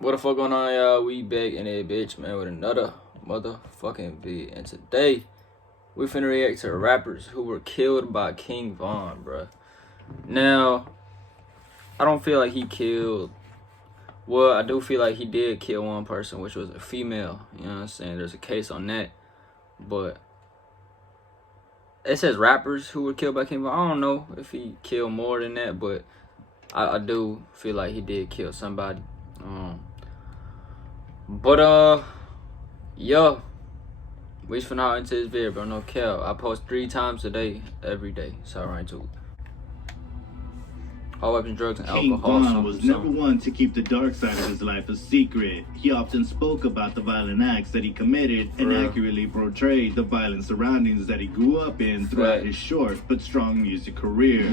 What the fuck going on, y'all? We back in that bitch, man, with another motherfucking vid. And today, we finna react to rappers who were killed by King Von, bruh. Now, I don't feel like he killed... Well, I do feel like he did kill one person, which was a female. You know what I'm saying? There's a case on that. But it says rappers who were killed by King Von. I don't know if he killed more than that, but I do feel like he did kill somebody. Yo, we finna hop into this video, bro. No cap. I post 3 times a day, every day. So right to it. All weapons, drugs, and King alcohol. Von was never one to keep the dark side of his life a secret. He often spoke about the violent acts that he committed and accurately portrayed the violent surroundings that he grew up in throughout his short but strong music career.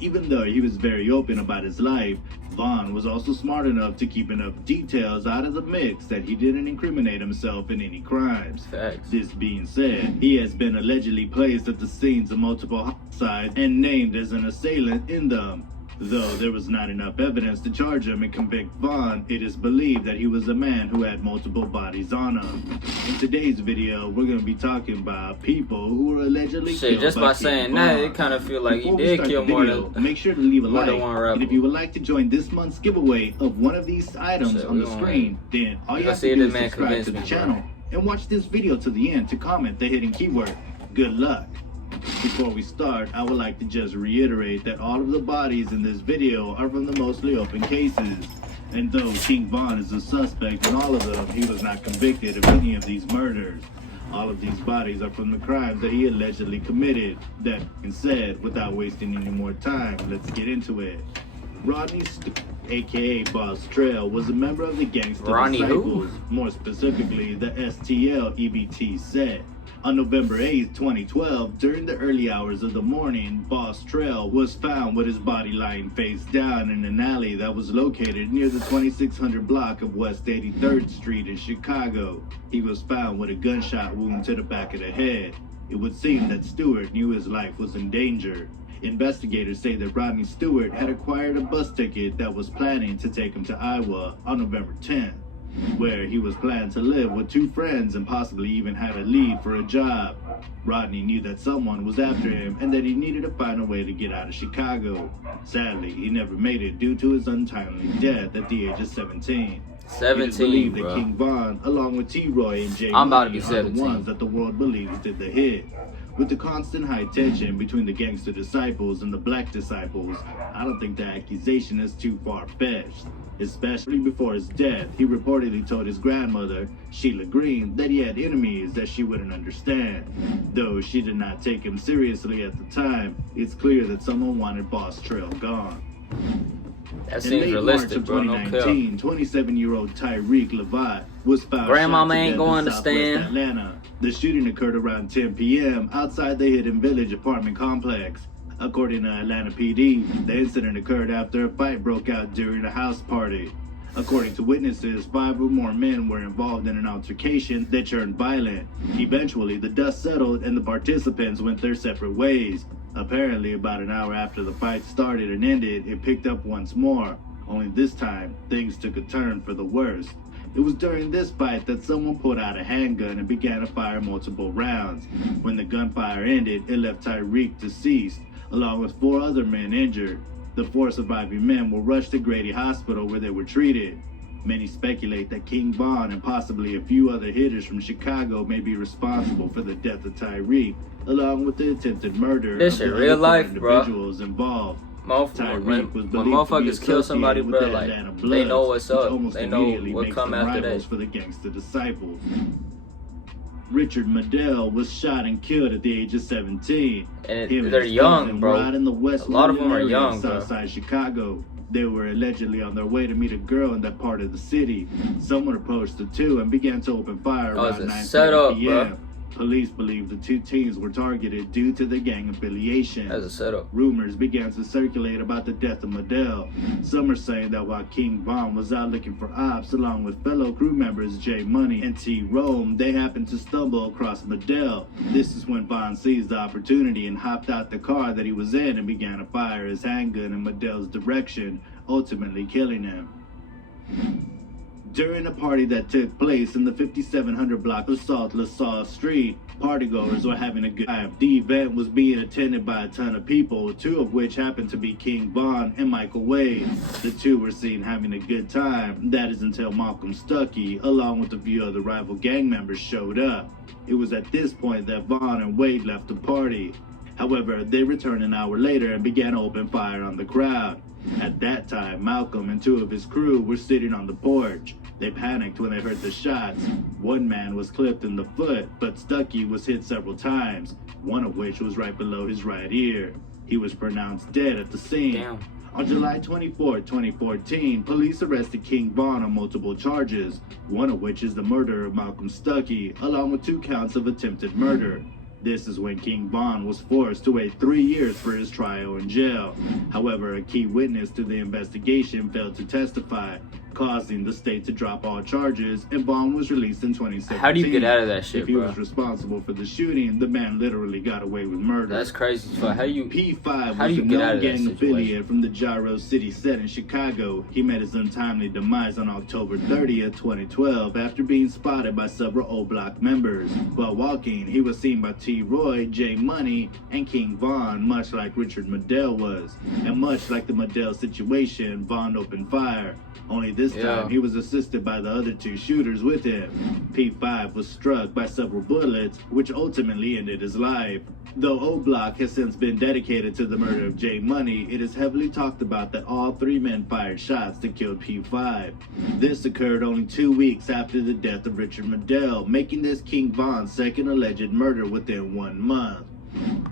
Even though he was very open about his life, Von was also smart enough to keep enough details out of the mix that he didn't incriminate himself in any crimes. Facts. This being said, he has been allegedly placed at the scenes of multiple homicides and named as an assailant in them. Though there was not enough evidence to charge him and convict Von, it is believed that he was a man who had multiple bodies on him. In today's video, we're going to be talking about people who were allegedly killed just by saying that, it kind of feel like he did kill more than make sure to leave a like, and if you would like to join this month's giveaway of one of these items on the screen, then all you have to do is subscribe to the channel and watch this video to the end to comment the hidden keyword. Good luck. Before we start, I would like to just reiterate that all of the bodies in this video are from the mostly open cases. And though King Von is a suspect in all of them, he was not convicted of any of these murders. All of these bodies are from the crimes that he allegedly committed. That being said, without wasting any more time, let's get into it. Rodney Stuckey, aka Boss Trell, was a member of the gangster Disciples, more specifically the STL EBT set. On November 8, 2012, during the early hours of the morning, Boss Trell was found with his body lying face down in an alley that was located near the 2600 block of West 83rd Street in Chicago. He was found with a gunshot wound to the back of the head. It would seem that Stewart knew his life was in danger. Investigators say that Rodney Stewart had acquired a bus ticket that was planning to take him to Iowa on November 10th. Where he was planned to live with 2 friends and possibly even had a lead for a job. Rodney knew that someone was after him and that he needed to find a way to get out of Chicago. Sadly, he never made it due to his untimely death at the age of 17. 17, it is believed that King Von, along with T-Roy and J I'm about to Money, be are 17. the ones that the world believes did the hit. With the constant high tension between the gangster disciples and the black disciples, I don't think the accusation is too far-fetched. Especially before his death, he reportedly told his grandmother, Sheila Green, that he had enemies that she wouldn't understand. Though she did not take him seriously at the time, it's clear that someone wanted Boss Trell gone. That seems realistic, bro. No cap. 27-year-old Tyreek Levat was found Grandmama shot to ain't death gonna in Southwest understand. Atlanta. The shooting occurred around 10 p.m. outside the Hidden Village apartment complex. According to Atlanta PD, the incident occurred after a fight broke out during a house party. According to witnesses, 5 or more men were involved in an altercation that turned violent. Eventually, the dust settled and the participants went their separate ways. Apparently, about an hour after the fight started and ended, it picked up once more. Only this time, things took a turn for the worse. It was during this fight that someone pulled out a handgun and began to fire multiple rounds. When the gunfire ended, it left Tyreek deceased, along with 4 other men injured. The 4 surviving men were rushed to Grady Hospital where they were treated. Many speculate that King Von and possibly a few other hitters from Chicago may be responsible for the death of Tyreek, along with the attempted murder This of shit the real other life, 4 bro. individuals involved. When motherfuckers kill somebody, bro, like, they know what's up. They know what come after that. For the gangster disciples. Richard Modell was shot and killed at the age of 17. And they're young, bro. Right in the West a lot of them are young, bro. Southside Chicago. They were allegedly on their way to meet a girl in that part of the city. Someone approached the 2 and began to open fire around 9:30 p.m. Police believe the 2 teens were targeted due to their gang affiliation. As a setup. Rumors began to circulate about the death of Modell. Some are saying that while King Von was out looking for ops along with fellow crew members J Money and T Rome, they happened to stumble across Modell. This is when Von seized the opportunity and hopped out the car that he was in and began to fire his handgun in Modell's direction, ultimately killing him. During a party that took place in the 5700 block of South LaSalle Street, partygoers were having a good time. The event was being attended by a ton of people, two of which happened to be King Von and Michael Wade. The two were seen having a good time. That is until Malcolm Stuckey, along with a few other rival gang members, showed up. It was at this point that Von and Wade left the party. However, they returned an hour later and began to open fire on the crowd. At that time, Malcolm and two of his crew were sitting on the porch. They panicked when they heard the shots. One man was clipped in the foot, but Stuckey was hit several times, one of which was right below his right ear. He was pronounced dead at the scene. Damn. On July 24, 2014, police arrested King Von on multiple charges, one of which is the murder of Malcolm Stuckey, along with 2 counts of attempted murder. This is when King Von was forced to wait 3 years for his trial in jail. However, a key witness to the investigation failed to testify, causing the state to drop all charges, and Von was released in 2017. How do you get out of that shit, If he bro? was responsible for the shooting, the man literally got away with murder. That's crazy. So how you P5 how was you a get out known of that gang situation? affiliate from the Gyro City set in Chicago. He met his untimely demise on October 30th, 2012, after being spotted by several O Block members. While walking, he was seen by T-Roy, J Money, and King Von, much like Richard Modell was. And much like the Modell situation, Von opened fire. Only this time, he was assisted by the other 2 shooters with him. P5 was struck by several bullets, which ultimately ended his life. Though O Block has since been dedicated to the murder of J Money, it is heavily talked about that all 3 men fired shots that killed P5. This occurred only 2 weeks after the death of Richard Modell, making this King Von's second alleged murder within 1 month.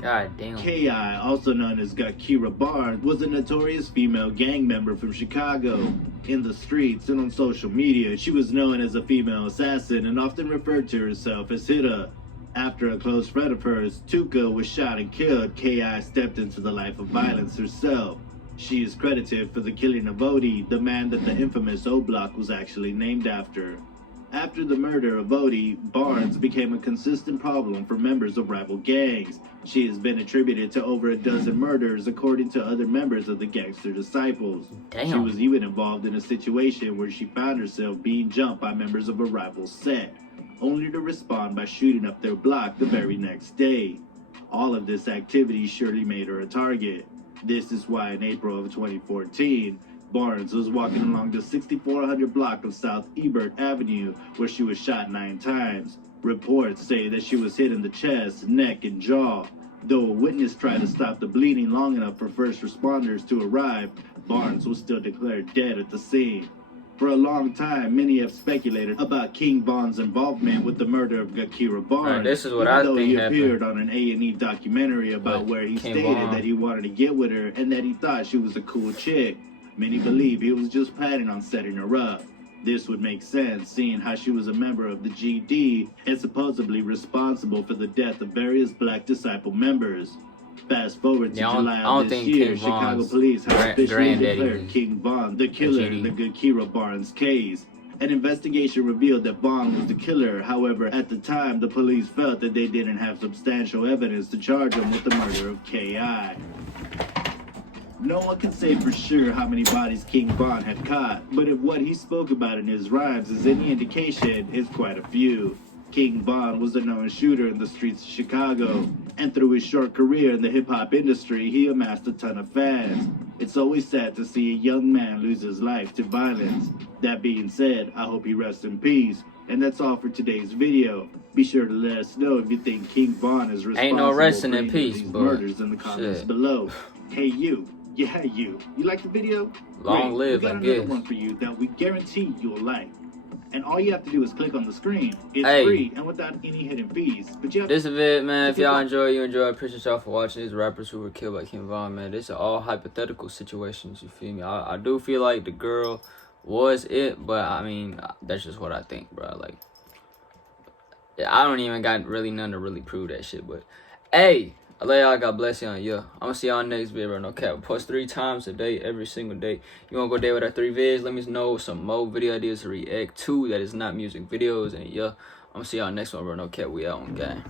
God damn. K.I., also known as Gakira Barnes, was a notorious female gang member from Chicago. In the streets and on social media, she was known as a female assassin and often referred to herself as Hitta. After a close friend of hers, Tuka, was shot and killed, K.I. stepped into the life of violence herself. She is credited for the killing of Odie, the man that the infamous O Block was actually named after. After the murder of Odie, Barnes became a consistent problem for members of rival gangs. She has been attributed to over a dozen murders, according to other members of the Gangster Disciples. Damn. She was even involved in a situation where she found herself being jumped by members of a rival set, only to respond by shooting up their block the very next day. All of this activity surely made her a target. This is why in April of 2014, Barnes was walking along the 6400 block of South Ebert Avenue, where she was shot 9 times. Reports say that she was hit in the chest, neck, and jaw. Though a witness tried to stop the bleeding long enough for first responders to arrive, Barnes was still declared dead at the scene. For a long time, many have speculated about King Von's involvement with the murder of Gakira Barnes. Right, this is what I think he happened. appeared on an A&E documentary about where he King stated Von. that he wanted to get with her and that he thought she was a cool chick. Many believe he was just planning on setting her up. This would make sense, seeing how she was a member of the GD and supposedly responsible for the death of various Black Disciple members. Fast forward to July of this year, Chicago police have officially declared King Von the killer in the Gakira Barnes case. An investigation revealed that Von was the killer. However, at the time, the police felt that they didn't have substantial evidence to charge him with the murder of K.I. No one can say for sure how many bodies King Von had caught, but if what he spoke about in his rhymes is any indication, it's quite a few. King Von was a known shooter in the streets of Chicago, and through his short career in the hip-hop industry, he amassed a ton of fans. It's always sad to see a young man lose his life to violence. That being said, I hope he rests in peace. And that's all for today's video. Be sure to let us know if you think King Von is responsible Ain't no resting for in any peace, of these but murders in the comments shit. below. Hey you. Yeah, you like the video? Long live, we got I another guess. one for you that we guarantee you'll like. And all you have to do is click on the screen. It's Hey. free and without any hidden fees. But you have This is it, man. If y'all enjoy, you enjoy. I appreciate y'all for watching these rappers who were killed by King Von, man. This are all hypothetical situations, you feel me? I do feel like the girl was it, but I mean, that's just what I think, bro. Like, I don't even got really none to really prove that shit, but hey, I love y'all. God bless y'all. Yeah, I'm gonna see y'all next video, bro. No cap. Post 3 times a day, every single day. You wanna go there with our 3 vids? Let me know some more video ideas to react to that is not music videos. And yeah, I'm gonna see y'all next one, bro. No cap. We out on game.